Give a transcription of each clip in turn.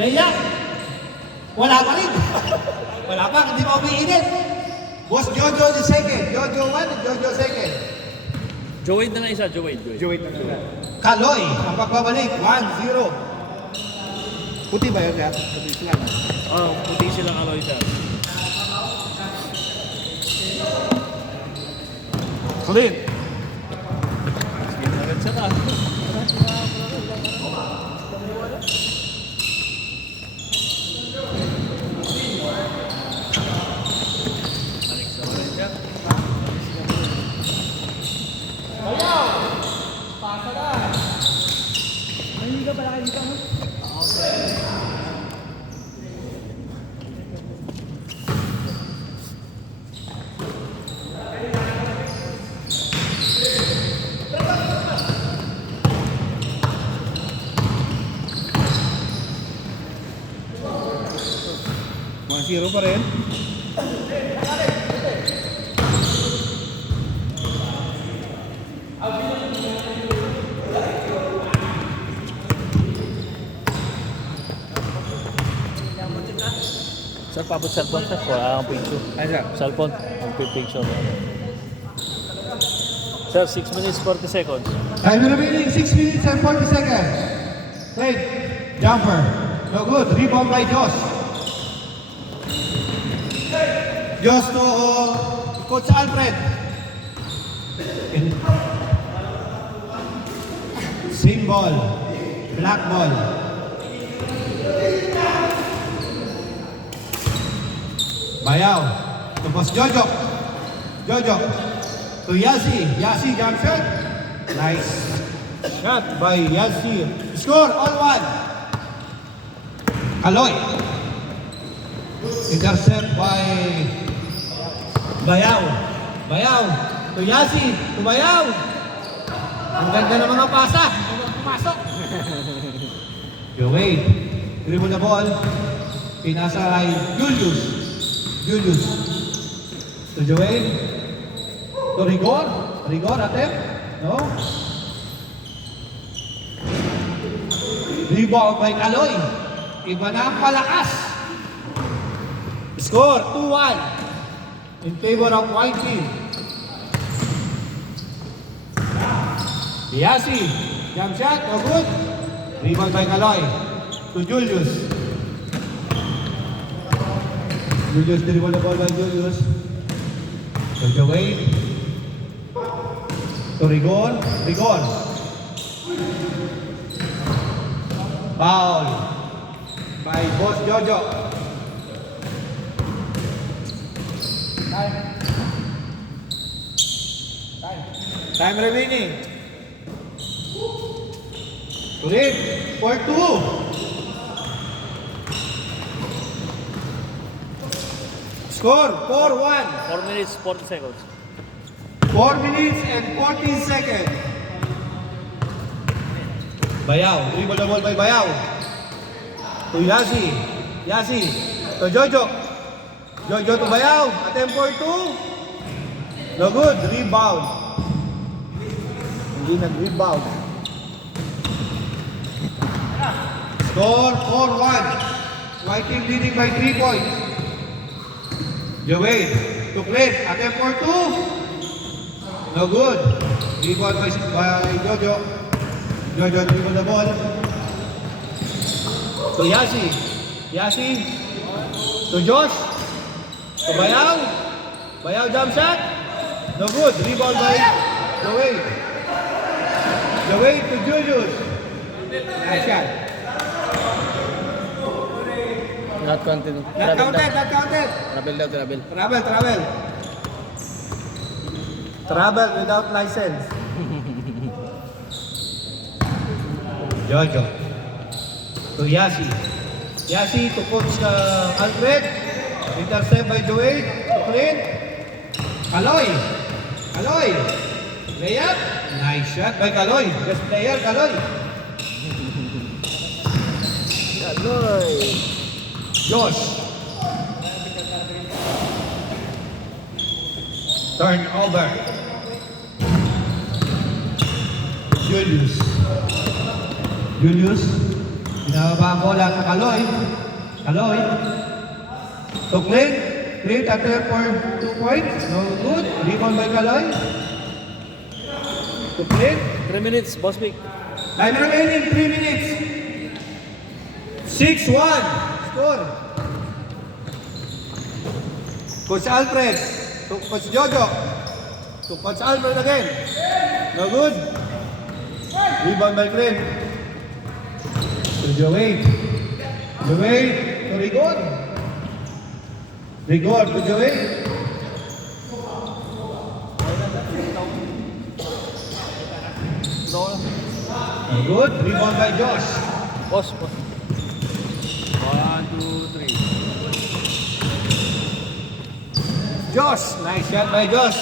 Layup. Wala pa rin. Wala pa, hindi pa umiinit. Boss Jojo the second. Jojo 1, Jojo second. Joey na lang isa, Joey. Joey na lang. Kaloy, ang pagbabalik, 1-0. Puti ba yun kaya? Puti sila na. Oh, puti silang aloy siya. Kulin! Sige na rin siya ka. Alex na rin siya. Mga zero pa rin. Sir, pabot cellphone sir. Wala akong picture. Ay, sir. Cellphone, ang picture. Sir, 6 minutes 40 seconds. Time remaining 6 minutes and 40 seconds. Played. Jumper. No good. Rebound by Josh. Josh to Coach Alfred. Same ball. Black ball. Bayaw. To Boss Jojo. Jojo. To Yasi. Yasi jump shot. Nice shot by Yasi. Score all one. Kaloy. Intercept by Bayaw. Bayaw. To Yasi. To Bayaw. Ang ganda ng mga pasa. Pumasok. Wait. Dribble the ball. Pinasa ay Julius. Julius. To Joel. To Rigor. Rigor attempt. No. Rebound by Kaloy. Iba na ang palakas. Score 2-1 in favor of white team. Yasi. Jump shot. No good. Rebound by Kaloy. To Julius. Julius dribble the ball by Julius. To Joey. To Rigor. Rigor. Foul by Boss Jojo. Time remaining. Ulit. 4-2. Score 4-1. 4 minutes 40 seconds. 4 minutes and 14 seconds. Bayaw. Dribble the ball by Bayaw. To Yasi. Yasi. To Jojo. Jojo to Bayaw. Attempt for 2. No good. Rebound. Hindi nag-rebound. Score 4-1. White team leading by 3 points. Joey to Cliff. Attempt for 2. No good. Rebound by Jojo. Jojo dribble the ball. To Yasi. Yasi. To Josh. To Bayaw. Bayaw jump shot. No good. Rebound by Joey. Joey to Julius. Nice shot. Not counted. Not counted. Not counted. Travel daw, travel. Travel. Travel without license. Jojo. To Yasi. Yasi to Coach Alfred. Intercept by Joey. To Clint. Kaloy. Kaloy. Layup. Nice shot by Kaloy. Best player, Kaloy. Kaloy. Josh. Turnover. Julius. Binababa ang bola sa Kaloy. Kaloy. To Clint. Clint attempt for 2 points. No good. Rebound by Kaloy. To Clint. 3 minutes, boss big. Time remaining 3 minutes. 6-1. Score. Coach Alfred. To Coach Jojo. To Coach Alfred again. No good. Rebound by Clint. To Joey. Joey to Rigor. Rigor to Joey. No. Good. Rebound by Josh. Boss, boss. 1, 2, 3. Josh. Nice shot by Josh.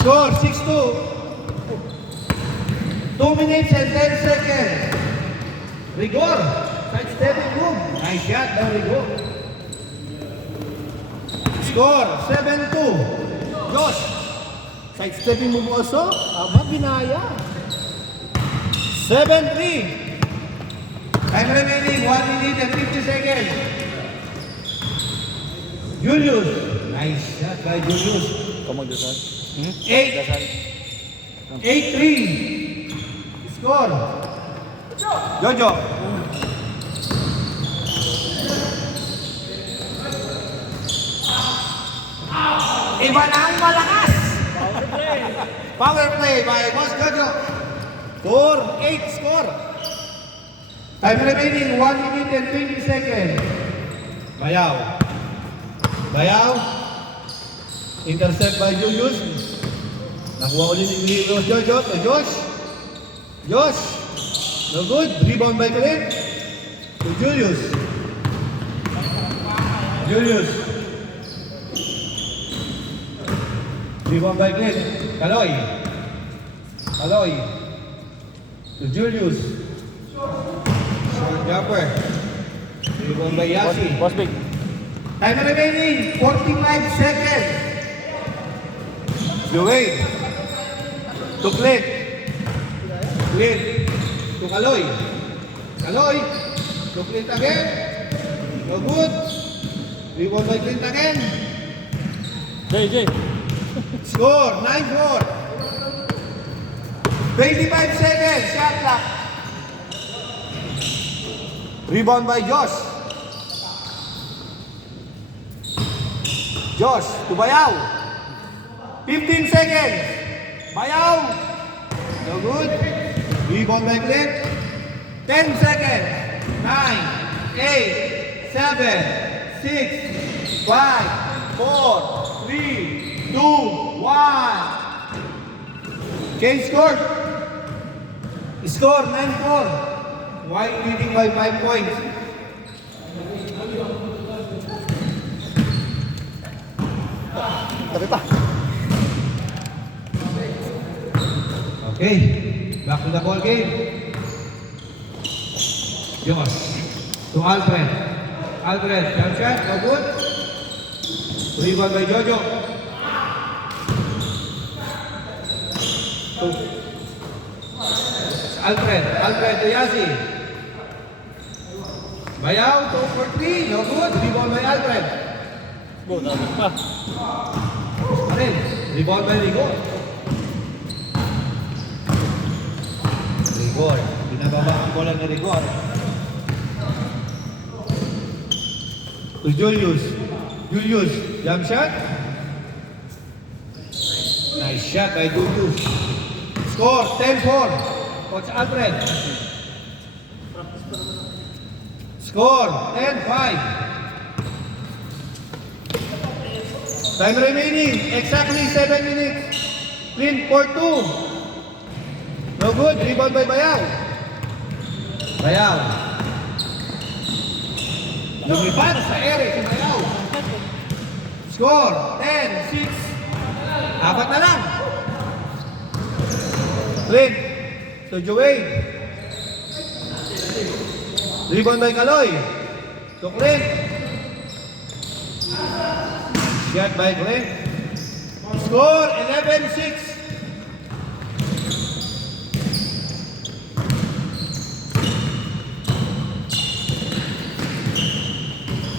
Score 6-2. 2 minutes and 10 seconds. Rigor. Side-stepping move. Nice shot by Rigor. Score 7-2. Josh. Side-stepping move also. Aba, binaya. 7-3. Time remaining 1 minute and 50 seconds. Julius. Nice shot by Julius. Come on, Jason. 8. Jason. 8-3. Score. Jojo. Iba na ang malakas. Power play by Boss Jojo. 4-8 score. Time remaining 1 minute and 20 seconds. Bayaw. Bayaw. Intercept by Julius. Nakuha ulit ni Jojo to Josh. Josh. No good. Rebound by Clint. To Julius. Julius. Rebound by Clint. Kaloy. Kaloy. To Julius. Short jumper. Rebound by Boss, Yasi. boss big. Time remaining 45 seconds. Joey. To Clint. Clint. To Kaloy. Kaloy. To Clint again. No good. Rebound by Clint again. JJ. Score 9-4. 25 seconds. Shot clock. Rebound by Josh. Josh to Bayaw. 15 seconds. Bayaw. No good. Rebound by Clint. 10 seconds. 9, 8, 7, 6, 5, 4, 3, 2, 1. Okay, score. Score 9-4. White leading by 5 points. Tabi pa. Okay, back to the ball game. Josh to Alfred. Alfred, jump shot, no good. Rebound by Jojo. To Alfred, Alfred to Yasi. Bayaw, 2 for 3, no good. Rebound by Alfred. Go, dami pa. Alfred, rebound by Rigor. Rigor, binababa ang bola ni Rigor. To Julius. Julius, jump shot. Nice shot by Julius. Score 10-4. Coach Alfred. Score 10-5. Time remaining exactly 7 minutes. Clint for 2. No good. Rebound by Bayaw. Bayaw. Lumipad sa ere si Bayaw. Score 10-6. Apat na lang. Clint to Joey. Rebound by Kaloy. To Clint. Shot by Clint. Score 11-6.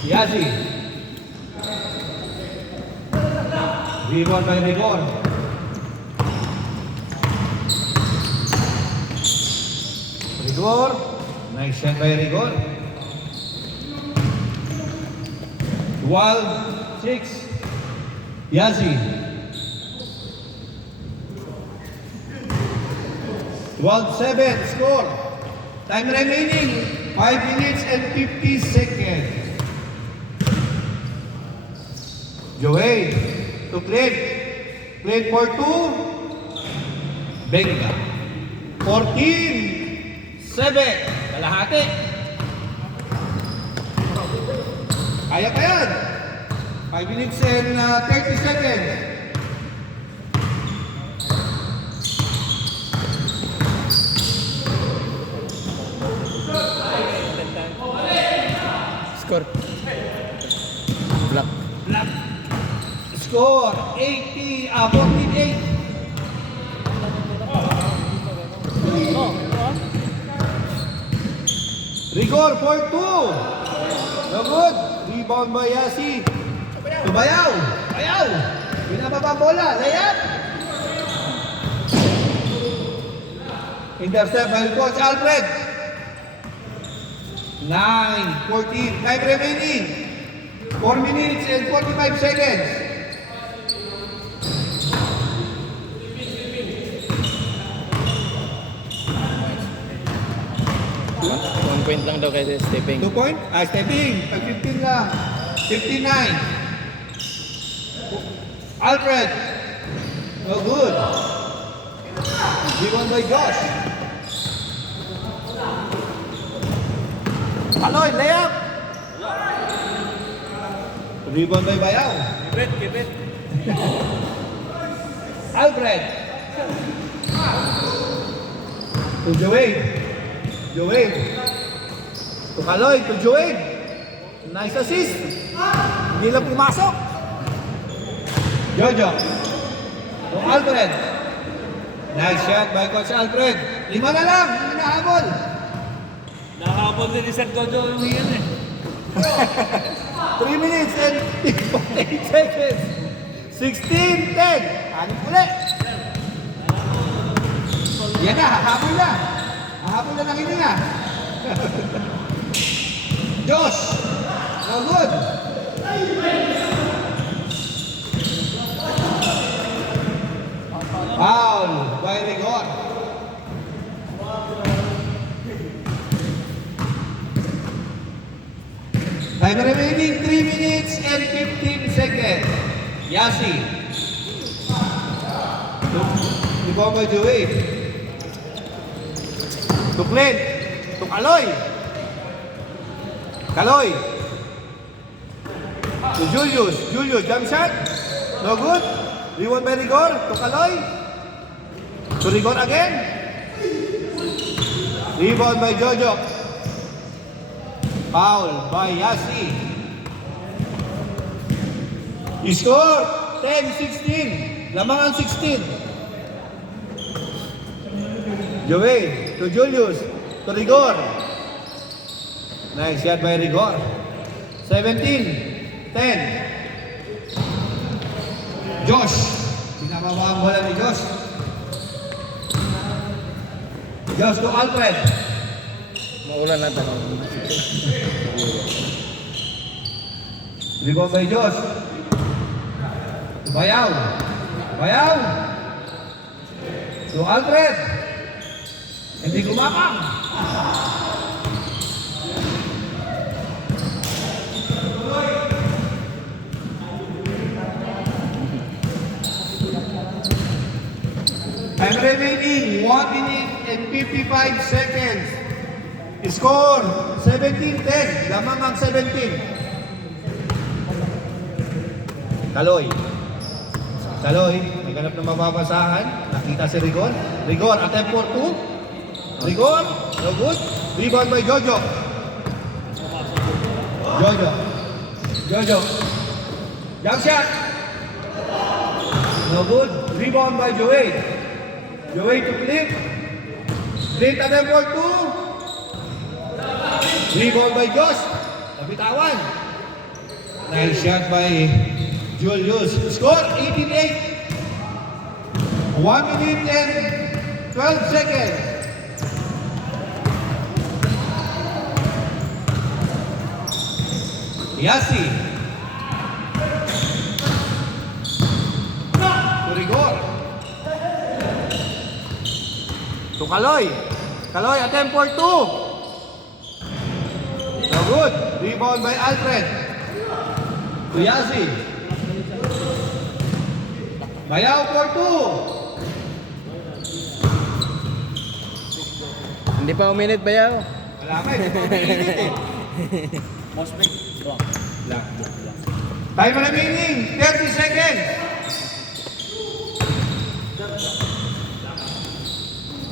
Yasi. Rebound by Rigor. Rigor. Nice shot by Rigor. 12-6. Yasi. 12-7 score. Time remaining 5 minutes and 50 seconds. Joey to Clint. Clint for 2. Benga. 14-7. Kalahati. Kaya pa yan. 5 minutes and 30 seconds. Score. Black. Black. Score 14-8. Rigor for 2. No good. Rebound by Yasi. Tubayaw. Bayaw. Binababa bola. Layup. Intercept by Coach Alfred. 9-14. Time remaining. 4 minutes and 45 seconds. One point lang daw kasi stepping. 2 point? Stepping. Pag 15 lang. 59. Alfred. No good. Given by Josh. Aloy, layup. Rebound by Bayaw. Keep it. Alfred. To Joey. Joey. To Kaloy. To Joey. Nice assist. Hindi lang pumasok. Jojo. To Alfred. Nice shot by Coach Alfred. 5 na lang. Hindi na habol. Nakahabol din ni Sir Jojo yung iyan eh. 3 minutes and 58 seconds. 16-10. Anim ulit. Yan na, hahabol na. Hahabol na ng hininga. Josh. No good. Foul by Rigor. Time remaining 3 minutes and 15 seconds. Yasi. Rebound by Joey. To Clint. To Kaloy. Kaloy. To Julius. Julius, jump shot. No good. Rebound by Rigor. To Kaloy. To Rigor again. Rebound by Jojo. Foul by Yasi. Score 10-16. Lamang ang 16. Joey to Julius to Rigor. Nice shot by Rigor. 17-10. Josh. Pinababa ang bola ni Josh. Josh to Alfred. Maulan na tayo. Rebound by Josh. Bayaw. Bayaw. To Alfred. Hindi gumapang. Time remaining 1 minute and 55 seconds. Score 17-10. Lamang ang 17. Kaloy. Kaloy, may ganap na mababasahan. Nakita si Rigor. Rigor, attempt for 2. Rigor, no good. Rebound by Jojo. Jojo. Jojo. Jump shot. No good. Rebound by Joey. Joey to Clint. Clint attempt for 2. Rebound by Josh. Nabitawan. Nice shot by Julius. Score 18-8. 1 minute and 12 seconds. Yasi. To Rigor. To Kaloy. Kaloy, attempt for 2. No good. Rebound by Alfred. To Yasi. Bayaw for 2. Hindi pa uminit ba yaw? Wala ka eh. Pag-iinit eh. Time remaining. 30 seconds.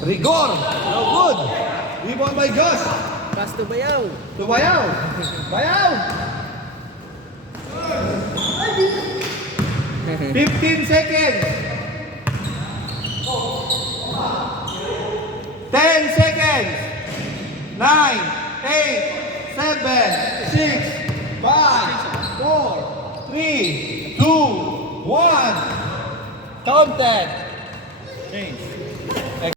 Rigor. No good. Rebound by Josh. Pass to bayaw. To Bayaw. Bayaw. 15 seconds. 10 seconds. 9, 8, 7, 6, 5, 4, 3, 2, 1. Counted. Change.